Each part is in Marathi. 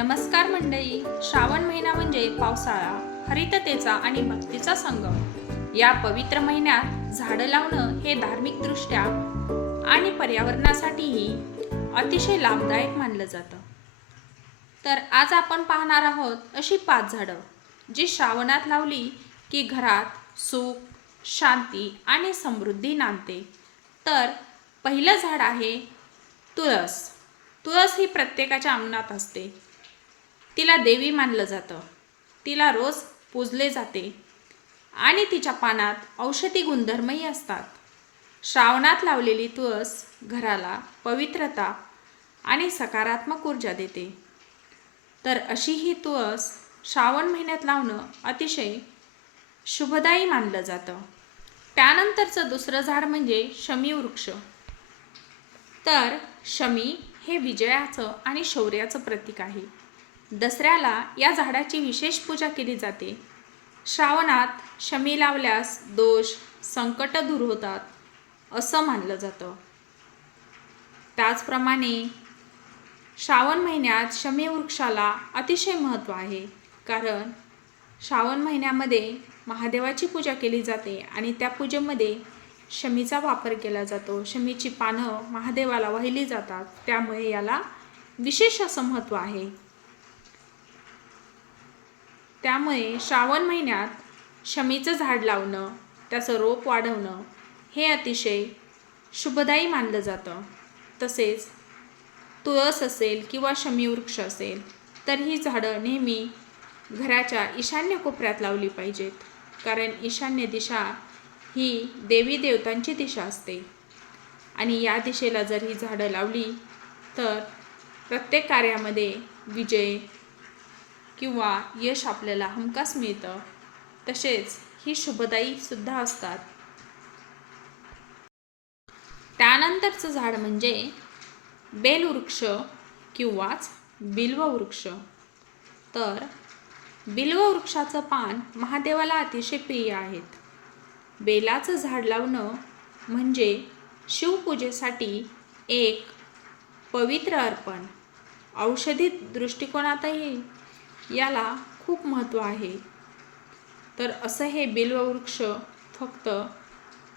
नमस्कार मंडळी. श्रावण महिना म्हणजे पावसाळा हरिततेचा आणि भक्तीचा संगम. या पवित्र महिन्यात झाडं लावणं हे धार्मिकदृष्ट्या आणि पर्यावरणासाठीही अतिशय लाभदायक मानलं जातं. तर आज आपण पाहणार आहोत अशी पाच झाडं जी श्रावणात लावली की घरात सुख शांती आणि समृद्धी नांदते. तर पहिलं झाड आहे तुळस. तुळस ही प्रत्येकाच्या अंगणात असते. तिला देवी मानलं जातं. तिला रोज पूजले जाते. आणि तिच्या पानात औषधी गुणधर्मही असतात. श्रावणात लावलेली तुळस घराला पवित्रता आणि सकारात्मक ऊर्जा देते. तर अशी ही तुळस श्रावण महिन्यात लावणं अतिशय शुभदायी मानलं जातं. त्यानंतरचं दुसरं झाड म्हणजे शमी वृक्ष. तर शमी हे विजयाचं आणि शौर्याचं प्रतीक आहे. दसऱ्याला या झाडाची विशेष पूजा केली जाते. श्रावणात शमी लावल्यास दोष संकट दूर होतात असं मानलं जातं. त्याचप्रमाणे श्रावण महिन्यात शमी वृक्षाला अतिशय महत्त्व आहे. कारण श्रावण महिन्यामध्ये महादेवाची पूजा केली जाते आणि त्या पूजेमध्ये शमीचा वापर केला जातो. शमीची पानं महादेवाला वाहिली जातात. त्यामुळे याला विशेष असं महत्त्व आहे. त्यामुळे श्रावण महिन्यात शमीचं झाड लावणं त्याचं रोप वाढवणं हे अतिशय शुभदायी मानलं जातं. तसेच तुळस असेल किंवा शमीवृक्ष असेल तर ही झाडं नेहमी घराच्या ईशान्य कोपऱ्यात लावली पाहिजेत. कारण ईशान्य दिशा ही देवी देवतांची दिशा असते. आणि या दिशेला जर ही झाडं लावली तर प्रत्येक कार्यामध्ये विजय किंवा यश आपल्याला हमखास मिळतं. तसेच ही शुभदायी सुद्धा असतात. त्यानंतरचं झाड म्हणजे बेलवृक्ष किंवाच बिल्ववृक्ष. तर बिल्ववृक्षाचं पान महादेवाला अतिशय प्रिय आहेत. बेलाचं झाड लावणं म्हणजे शिवपूजेसाठी एक पवित्र अर्पण. औषधी दृष्टिकोनातही याला खूप महत्त्व आहे. तर असं हे बिल्ववृक्ष फक्त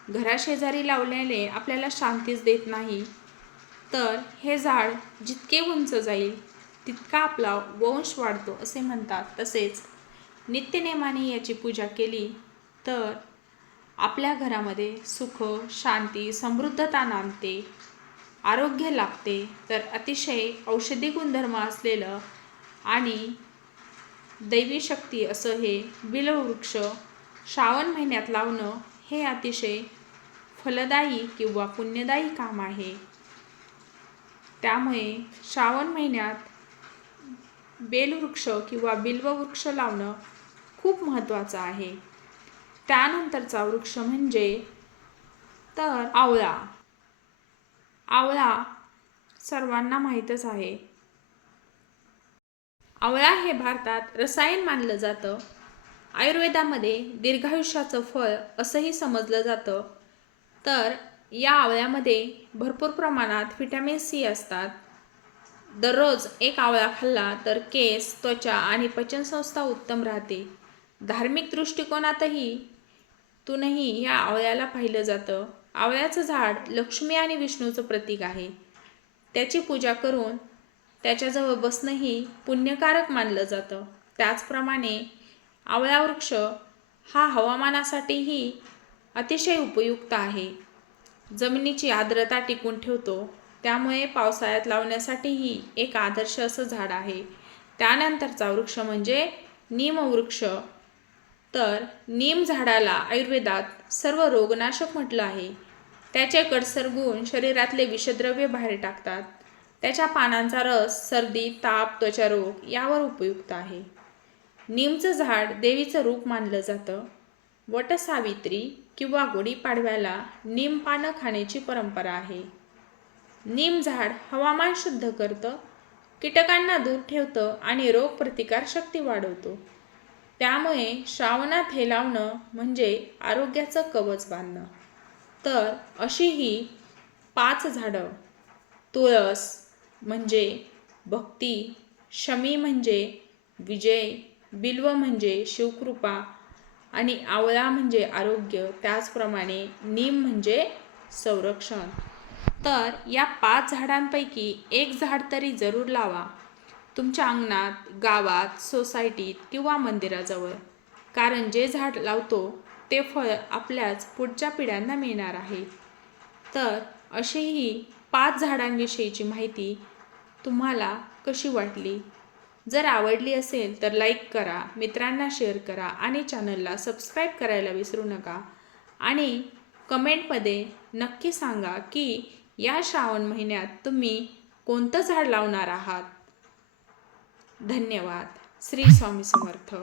घराशेजारी लावल्याने आपल्याला शांतीच देत नाही. तर हे झाड जितके उंच जाईल तितका आपला वंश वाढतो असे म्हणतात. तसेच नित्यनेमाने याची पूजा केली तर आपल्या घरामध्ये सुख शांती समृद्धता नांदते आरोग्य लाभते. तर अतिशय औषधी गुणधर्म असलेलं आणि दैवी शक्ती असं हे बिलवृक्ष श्रावण महिन्यात लावणं हे अतिशय फलदायी किंवा पुण्यदायी काम आहे. त्यामुळे श्रावण महिन्यात बेलवृक्ष किंवा बिल्ववृक्ष लावणं खूप महत्त्वाचं आहे. त्यानंतरचा वृक्ष म्हणजे तर आवळा. आवळा सर्वांना माहीतच आहे. आवळा हे भारतात रसायन मानलं जातं. आयुर्वेदामध्ये दीर्घायुष्याचं फळ असंही समजलं जातं. तर या आवळ्यामध्ये भरपूर प्रमाणात व्हिटॅमिन सी असतात. दररोज एक आवळा खाल्ला तर केस त्वचा आणि पचनसंस्था उत्तम राहते. धार्मिक दृष्टिकोनातही तूनही या आवळ्याला पाहिलं जातं. आवळ्याचं झाड लक्ष्मी आणि विष्णूचं प्रतीक आहे. त्याची पूजा करून त्याच्याजवळ बसणंही पुण्यकारक मानलं जातं. त्याचप्रमाणे आवळा वृक्ष हा हवामानासाठीही अतिशय उपयुक्त आहे. जमिनीची आर्द्रता टिकून ठेवतो. त्यामुळे पावसाळ्यात लावण्यासाठीही एक आदर्श असं झाड आहे. त्यानंतरचा वृक्ष म्हणजे नीमवृक्ष तर नीम झाडाला आयुर्वेदात सर्व रोगनाशक म्हटलं आहे. त्याचे कडसर गुण शरीरातले विषद्रव्य बाहेर टाकतात. त्याच्या पानांचा रस सर्दी ताप त्वचारोग यावर उपयुक्त आहे. निमचं झाड देवीचं रूप मानलं जातं. वटसावित्री किंवा गुढीपाडव्याला निम पानं खाण्याची परंपरा आहे. निम झाड हवामान शुद्ध करतं कीटकांना दूर ठेवतं आणि रोगप्रतिकार शक्ती वाढवतो. त्यामुळे श्रावणात हे लावणं म्हणजे आरोग्याचं कवच बांधणं. तर अशी ही पाच झाडं. तुळस म्हणजे भक्ती शमी म्हणजे विजय बिल्व म्हणजे शिवकृपा आणि आवळा म्हणजे आरोग्य त्याचप्रमाणे नीम म्हणजे संरक्षण. तर या पाच झाडांपैकी एक झाड तरी जरूर लावा. तुमच्या अंगणात गावात सोसायटीत किंवा मंदिराजवळ. कारण जे झाड लावतो ते फळ आपल्याच पुढच्या पिढ्यांना मिळणार आहे. तर अशीही पाच झाडांविषयीची माहिती तुम्हाला कशी वाटली? जर आवडली असेल तर लाईक करा मित्रांना शेअर करा आणि चॅनलला सबस्क्राईब करायला विसरू नका. आणि कमेंटमध्ये नक्की सांगा की या श्रावण महिन्यात तुम्ही कोणतं झाड लावणार आहात? धन्यवाद. श्री स्वामी समर्थ.